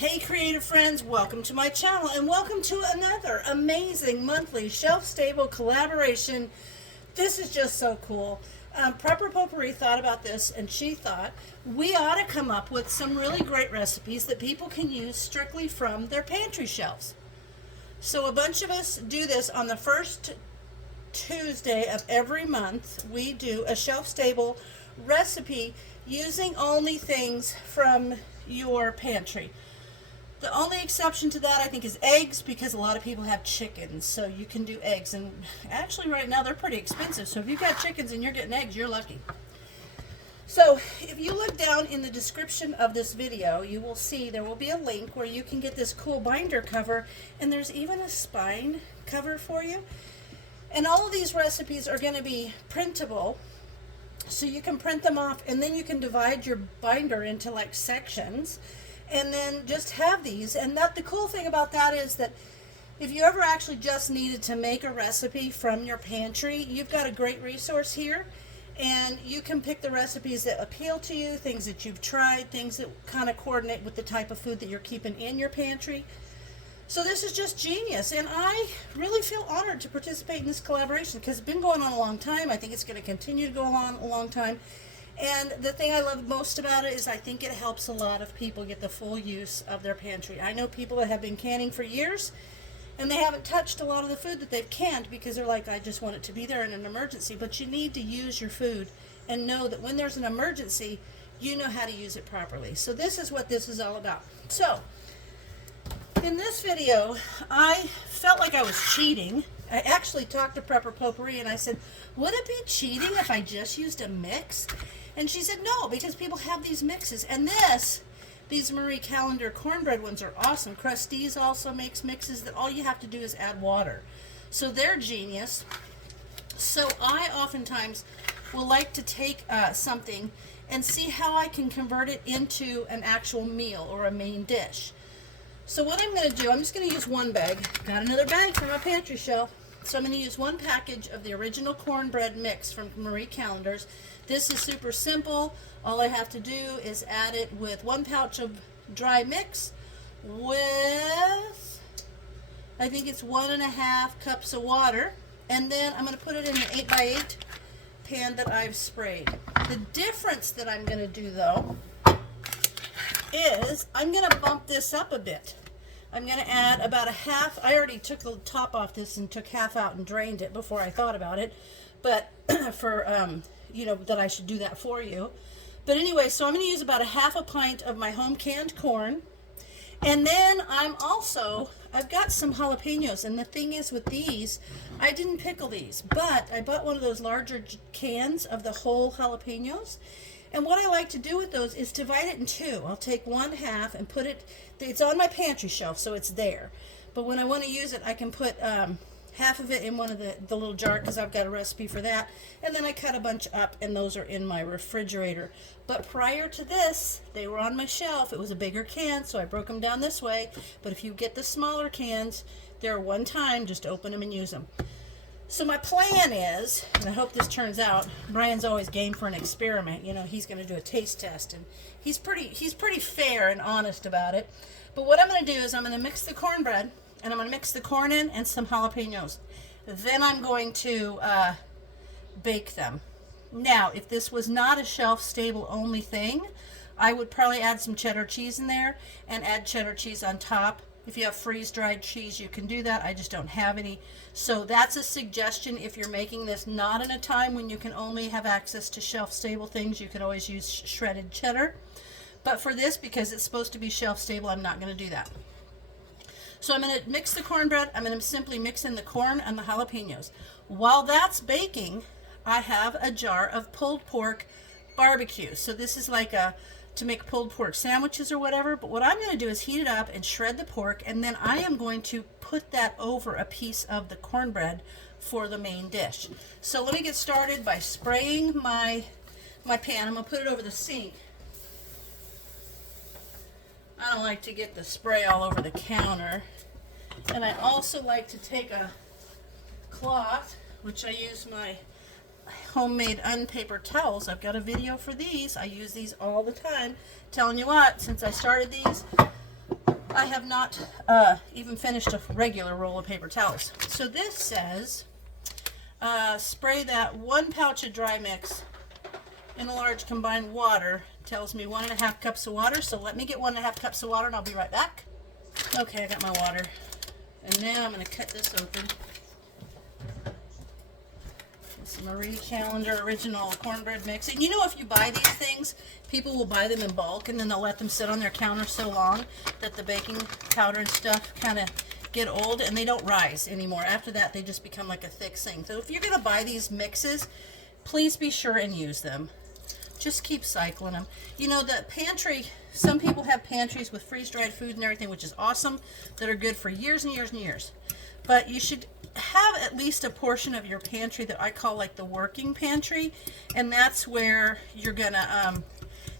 Hey creative friends, welcome to my channel and welcome to another amazing monthly shelf-stable collaboration. This is just so cool. Prepper Potpourri thought about this and she thought we ought to come up with some really great recipes that people can use strictly from their pantry shelves. So a bunch of us do this on the first Tuesday of every month. We do a shelf-stable recipe using only things from your pantry. The only exception to that, I think, is eggs, because a lot of people have chickens, so you can do eggs. And actually, right now, they're pretty expensive. So if you've got chickens and you're getting eggs, you're lucky. So if you look down in the description of this video, you will see there will be a link where you can get this cool binder cover, and there's even a spine cover for you. And all of these recipes are going to be printable, so you can print them off, and then you can divide your binder into like sections. And then just have these. And the cool thing about that is that if you ever actually just needed to make a recipe from your pantry, you've got a great resource here. And you can pick the recipes that appeal to you, things that you've tried, things that kind of coordinate with the type of food that you're keeping in your pantry. So this is just genius. And I really feel honored to participate in this collaboration because it's been going on a long time. I think it's going to continue to go on a long time. And the thing I love most about it is I think it helps a lot of people get the full use of their pantry. I know people that have been canning for years and they haven't touched a lot of the food that they've canned because they're like, I just want it to be there in an emergency. But you need to use your food and know that when there's an emergency, you know how to use it properly. So this is what this is all about. So in this video, I felt like I was cheating. I actually talked to Prepper Potpourri and I said, would it be cheating if I just used a mix? And she said, no, because people have these mixes. And these Marie Callender cornbread ones are awesome. Krusteaz also makes mixes that all you have to do is add water. So they're genius. So I oftentimes will like to take something and see how I can convert it into an actual meal or a main dish. So what I'm going to do, I'm just going to use one bag. Got another bag from my pantry shelf. So I'm going to use one package of the original cornbread mix from Marie Callender's. This is super simple. All I have to do is add it with 1 pouch of dry mix with, I think it's 1.5 cups of water. And then I'm going to put it in an 8x8 pan that I've sprayed. The difference that I'm going to do though is I'm going to bump this up a bit. I'm going to add about a half. I already took the top off this and took half out and drained it before I thought about it. But for, you know, that I should do that for you. But anyway, so I'm going to use about a half a pint of my home canned corn. And then I've got some jalapenos. And the thing is with these, I didn't pickle these, but I bought one of those larger cans of the whole jalapenos. And what I like to do with those is divide it in two. I'll take 1/2 and put it, it's on my pantry shelf, so it's there. But when I want to use it, I can put half of it in one of the little jar because I've got a recipe for that. And then I cut a bunch up and those are in my refrigerator. But prior to this, they were on my shelf. It was a bigger can, so I broke them down this way. But if you get the smaller cans, they're one time, just open them and use them. So my plan is, and I hope this turns out, Brian's always game for an experiment. You know, he's going to do a taste test, and he's pretty fair and honest about it. But what I'm going to do is I'm going to mix the cornbread, and I'm going to mix the corn in and some jalapenos. Then I'm going to bake them. Now, if this was not a shelf-stable only thing, I would probably add some cheddar cheese in there and add cheddar cheese on top. If you have freeze-dried cheese, you can do that. I just don't have any. So that's a suggestion if you're making this not in a time when you can only have access to shelf-stable things. You can always use shredded cheddar. But for this, because it's supposed to be shelf-stable, I'm not going to do that. So I'm going to mix the cornbread. I'm going to simply mix in the corn and the jalapenos. While that's baking, I have a jar of pulled pork barbecue. So this is like to make pulled pork sandwiches or whatever. But what I'm going to do is heat it up and shred the pork, and then I am going to put that over a piece of the cornbread for the main dish. So let me get started by spraying my pan. I'm going to put it over the sink. I don't like to get the spray all over the counter. And I also like to take a cloth, which I use my homemade unpapered towels. I've got a video for these. I use these all the time. Telling you what, since I started these, I have not even finished a regular roll of paper towels. So this says, spray that 1 pouch of dry mix in a large combined water. Tells me 1.5 cups of water. So let me get 1.5 cups of water and I'll be right back. Okay, I got my water. And now I'm going to cut this open. It's Marie Callender original cornbread mix. And you know, if you buy these things, people will buy them in bulk and then they'll let them sit on their counter so long that the baking powder and stuff kind of get old and they don't rise anymore. After that, they just become like a thick thing. So if you're going to buy these mixes, please be sure and use them. Just keep cycling them. You know, the pantry, some people have pantries with freeze-dried food and everything, which is awesome, that are good for years and years and years. But you should have at least a portion of your pantry that I call like the working pantry, and that's where you're gonna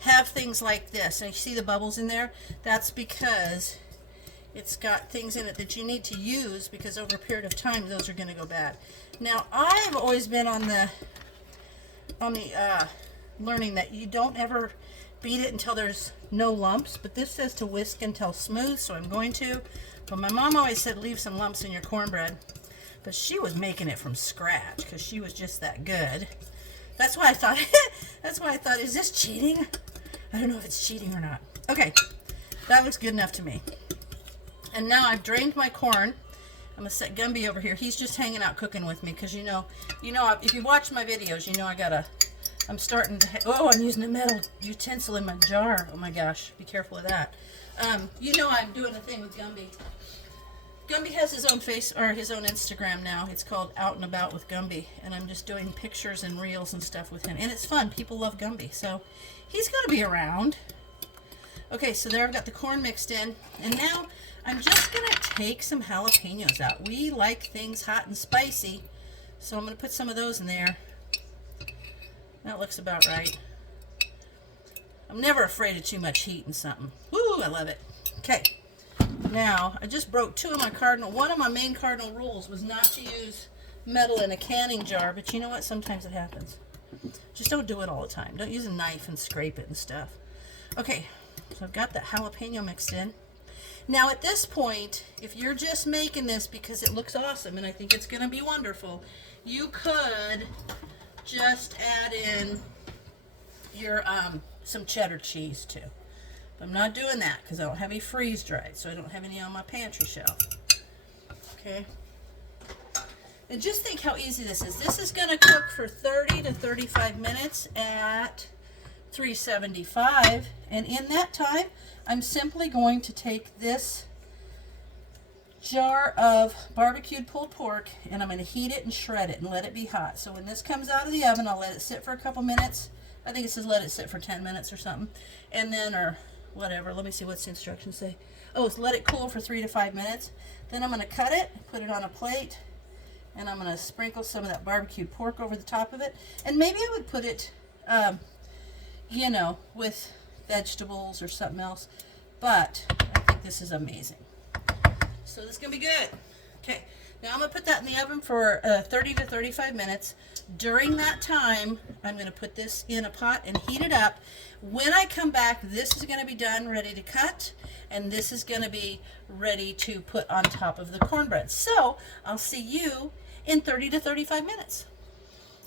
have things like this. And you see the bubbles in there? That's because it's got things in it that you need to use, because over a period of time those are going to go bad. Now, I've always been on the learning that you don't ever beat it until there's no lumps, but this says to whisk until smooth, so I'm going to. But my mom always said leave some lumps in your cornbread, but she was making it from scratch because she was just that good. That's why I thought is this cheating? I don't know if it's cheating or not. Okay, that looks good enough to me. And now I've drained my corn. I'm gonna set Gumby over here. He's just hanging out cooking with me because you know, if you watch my videos, you know I'm starting to, oh, I'm using a metal utensil in my jar. Oh my gosh, be careful of that. You know, I'm doing a thing with Gumby. Gumby has his own his own Instagram now. It's called Out and About with Gumby, and I'm just doing pictures and reels and stuff with him, and it's fun. People love Gumby, so he's gonna be around. Okay, so there I've got the corn mixed in, and now I'm just gonna take some jalapenos out. We like things hot and spicy, so I'm gonna put some of those in there. That looks about right. I'm never afraid of too much heat in something. Woo, I love it. Okay, now I just broke one of my main cardinal rules was not to use metal in a canning jar, but you know what? Sometimes it happens. Just don't do it all the time. Don't use a knife and scrape it and stuff. Okay, so I've got that jalapeno mixed in. Now at this point, if you're just making this because it looks awesome and I think it's going to be wonderful, you could just add in your some cheddar cheese too. But I'm not doing that because I don't have any freeze dried, so I don't have any on my pantry shelf. Okay. And just think how easy this is. This is going to cook for 30 to 35 minutes at 375, and in that time I'm simply going to take this jar of barbecued pulled pork and I'm going to heat it and shred it and let it be hot. So when this comes out of the oven, I'll let it sit for a couple minutes. I think it says let it sit for 10 minutes or something, and then, or whatever, let me see what's the instructions say. Oh, it's let it cool for 3 to 5 minutes. Then I'm going to cut it, put it on a plate, and I'm going to sprinkle some of that barbecued pork over the top of it. And maybe I would put it you know, with vegetables or something else, but I think this is amazing. So this is going to be good. Okay, now I'm going to put that in the oven for 30 to 35 minutes. During that time, I'm going to put this in a pot and heat it up. When I come back, this is going to be done, ready to cut, and this is going to be ready to put on top of the cornbread. So I'll see you in 30 to 35 minutes.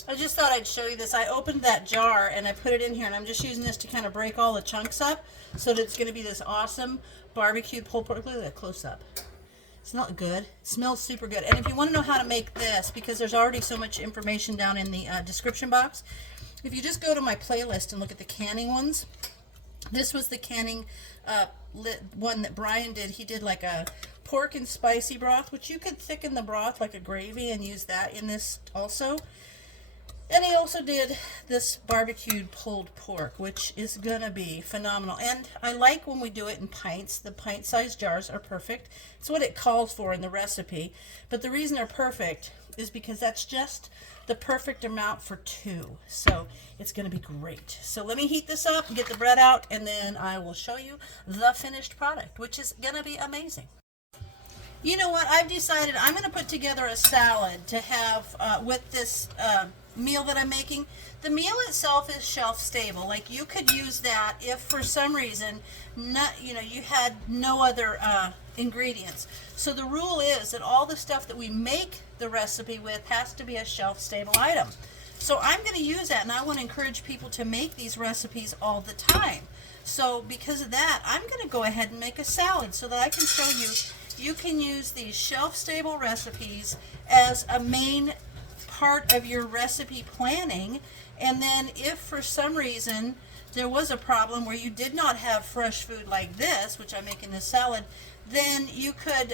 I just thought I'd show you this. I opened that jar and I put it in here, and I'm just using this to kind of break all the chunks up so that it's going to be this awesome barbecued pulled pork. Look at that close up. It's not good. It smells super good. And if you want to know how to make this, because there's already so much information down in the description box, if you just go to my playlist and look at the canning ones, this was the canning one that Brian did. He did like a pork and spicy broth, which you could thicken the broth like a gravy and use that in this also. And he also did this barbecued pulled pork, which is going to be phenomenal. And I like when we do it in pints. The pint-sized jars are perfect. It's what it calls for in the recipe. But the reason they're perfect is because that's just the perfect amount for two. So it's going to be great. So let me heat this up and get the bread out, and then I will show you the finished product, which is going to be amazing. You know what? I've decided I'm going to put together a salad to have with this meal that I'm making, the meal itself is shelf stable. Like you could use that if for some reason you had no other ingredients. So the rule is that all the stuff that we make the recipe with has to be a shelf stable item. So I'm going to use that, and I want to encourage people to make these recipes all the time. So because of that, I'm going to go ahead and make a salad so that I can show you you can use these shelf stable recipes as a main part of your recipe planning. And then if for some reason there was a problem where you did not have fresh food like this, which I'm making this salad, then you could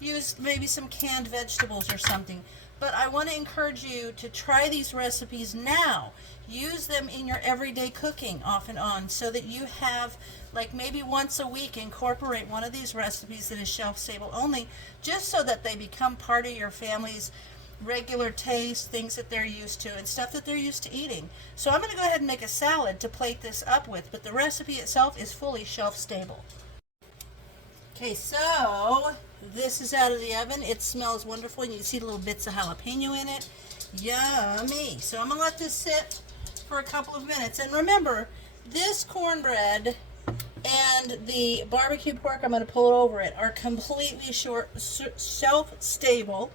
use maybe some canned vegetables or something. But I want to encourage you to try these recipes now. Use them in your everyday cooking off and on so that you have, like maybe once a week, incorporate one of these recipes that is shelf stable only, just so that they become part of your family's regular taste, things that they're used to and stuff that they're used to eating. So I'm going to go ahead and make a salad to plate this up with, but the recipe itself is fully shelf stable. Okay, so this is out of the oven. It smells wonderful, and you can see the little bits of jalapeno in it. Yummy. So I'm going to let this sit for a couple of minutes. And remember, this cornbread and the barbecue pork, I'm going to pull it over it, are completely shelf stable.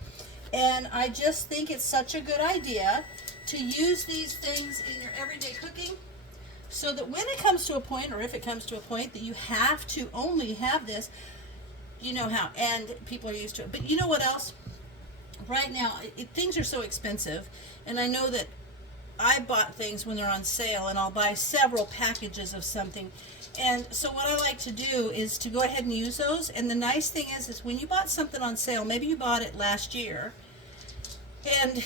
And I just think it's such a good idea to use these things in your everyday cooking so that when it comes to a point, or if it comes to a point that you have to only have this, you know how, and people are used to it. But you know what else? Right now, things are so expensive, and I know that I bought things when they're on sale, and I'll buy several packages of something. And so what I like to do is to go ahead and use those. And the nice thing is when you bought something on sale, maybe you bought it last year, and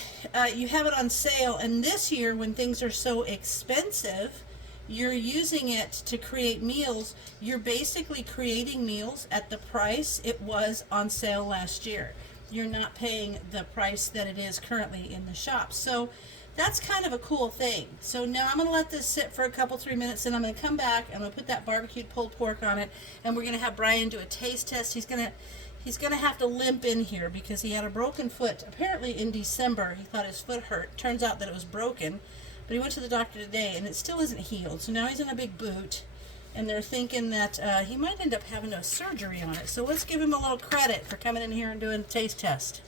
you have it on sale, and this year when things are so expensive, you're using it to create meals. You're basically creating meals at the price it was on sale last year. You're not paying the price that it is currently in the shop. So that's kind of a cool thing. So now I'm going to let this sit for a couple, 3 minutes, and I'm going to come back and I'm going to put that barbecued pulled pork on it, and we're going to have Brian do a taste test. He's going to have to limp in here because he had a broken foot. Apparently in December he thought his foot hurt. Turns out that it was broken. But he went to the doctor today, and it still isn't healed. So now he's in a big boot, and they're thinking that he might end up having a surgery on it. So let's give him a little credit for coming in here and doing a taste test.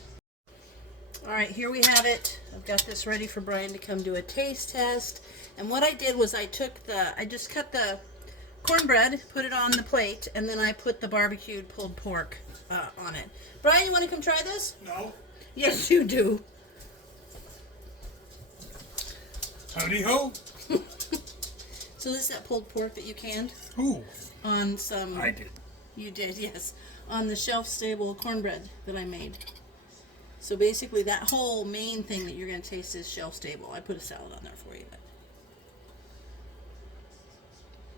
All right, here we have it. I've got this ready for Brian to come do a taste test. And what I did was I just cut the cornbread, put it on the plate, and then I put the barbecued pulled pork on it. Brian, you want to come try this? No. Yes, you do. Howdy ho. So this is that pulled pork that you canned? Who? On some... I did. You did, yes. On the shelf-stable cornbread that I made. So basically that whole main thing that you're going to taste is shelf-stable. I put a salad on there for you.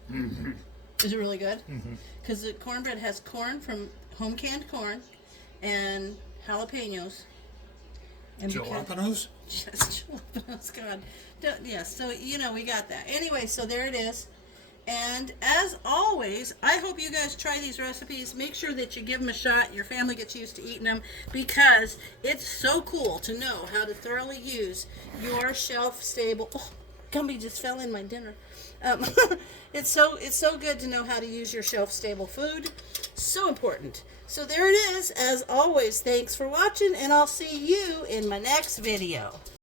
But... Mm-hmm. Is it really good? Because Mm-hmm. the cornbread has corn from home-canned corn and jalapenos. And Jalapenos? Yes, jalapenos, God. Yes, so, we got that. Anyway, so there it is. And as always, I hope you guys try these recipes. Make sure that you give them a shot. Your family gets used to eating them, because it's so cool to know how to thoroughly use your shelf-stable... Oh, Gumby just fell in my dinner. It's so good to know how to use your shelf-stable food. So important. So there it is. As always, thanks for watching, and I'll see you in my next video.